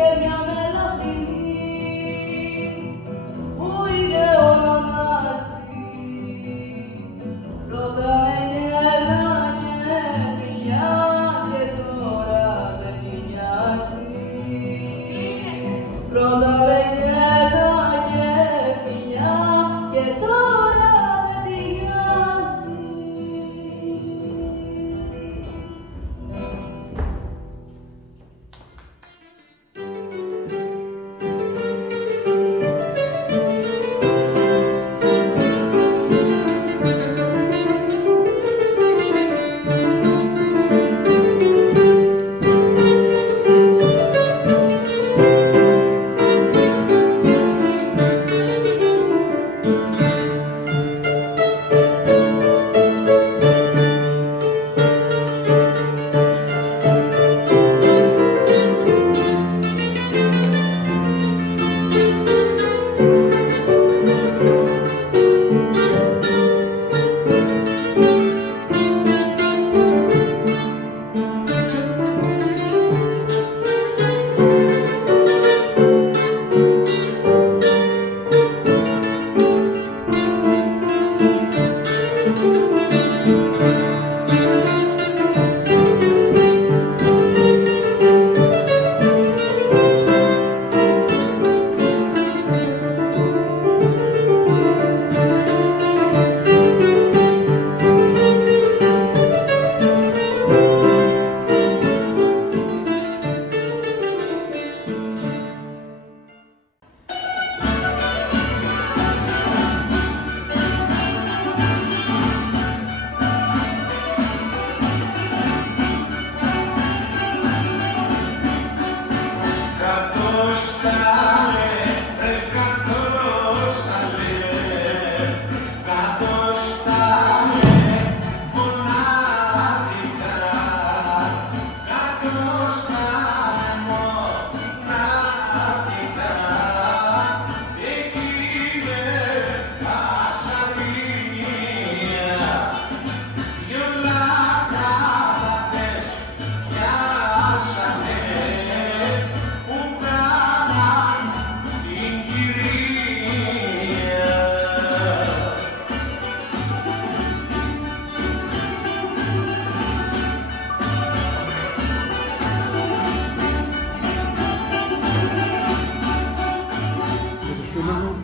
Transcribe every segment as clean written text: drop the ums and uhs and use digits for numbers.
και μια μελωδή που είναι όλα μαζί. Πρώτα με γέλα και φιλιά και τώρα δεν τη νοιάζει. Πρώτα με γέλα και φιλιά και τώρα δεν τη νοιάζει.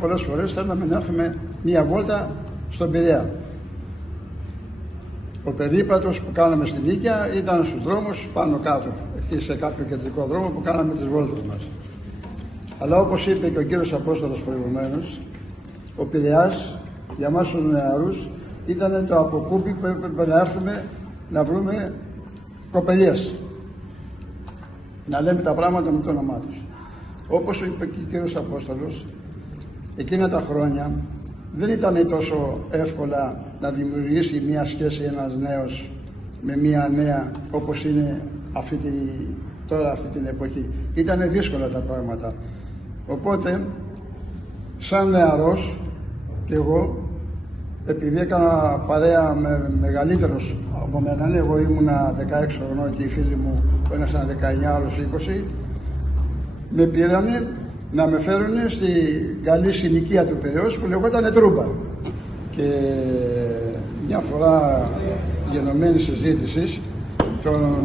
Πολλές φορές θέλαμε να έρθουμε μία βόλτα στον Πειραιά. Ο περίπατος που κάναμε στην Νίκαια ήταν στους δρόμους πάνω κάτω, εκεί σε κάποιο κεντρικό δρόμο που κάναμε τις βόλτες μας. Αλλά όπως είπε και ο κύριος Απόστολος προηγουμένως, ο Πειραιάς για μας τους νεαρούς ήταν το αποκούμπι που έπρεπε να έρθουμε να βρούμε κοπελιές, να λέμε τα πράγματα με το όνομά τους. Όπως είπε και ο κύριος Απόστολος, εκείνα τα χρόνια δεν ήταν τόσο εύκολα να δημιουργήσει μια σχέση ένας νέος με μια νέα όπως είναι τώρα αυτή την εποχή. Ήταν δύσκολα τα πράγματα. Οπότε, σαν νεαρός και εγώ, επειδή έκανα παρέα με μεγαλύτερους από μένα, εγώ ήμουνα 16 χρονών και οι φίλοι μου που ένας ήταν 19, άλλος 20, με πήρανε να με φέρουν στη καλή συνοικία του Πειραιώς που λεγόταν Τρούμπα. Και μια φορά γενομένη συζήτηση τον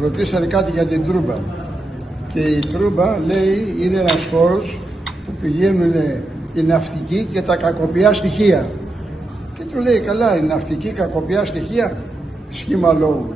ρωτήσανε κάτι για την Τρούμπα. Και η Τρούμπα, λέει, είναι ένας χώρος που πηγαίνουν οι ναυτικοί και τα κακοποιά στοιχεία. Και του λέει, καλά, η ναυτική κακοποιά στοιχεία, σχήμα λόγου.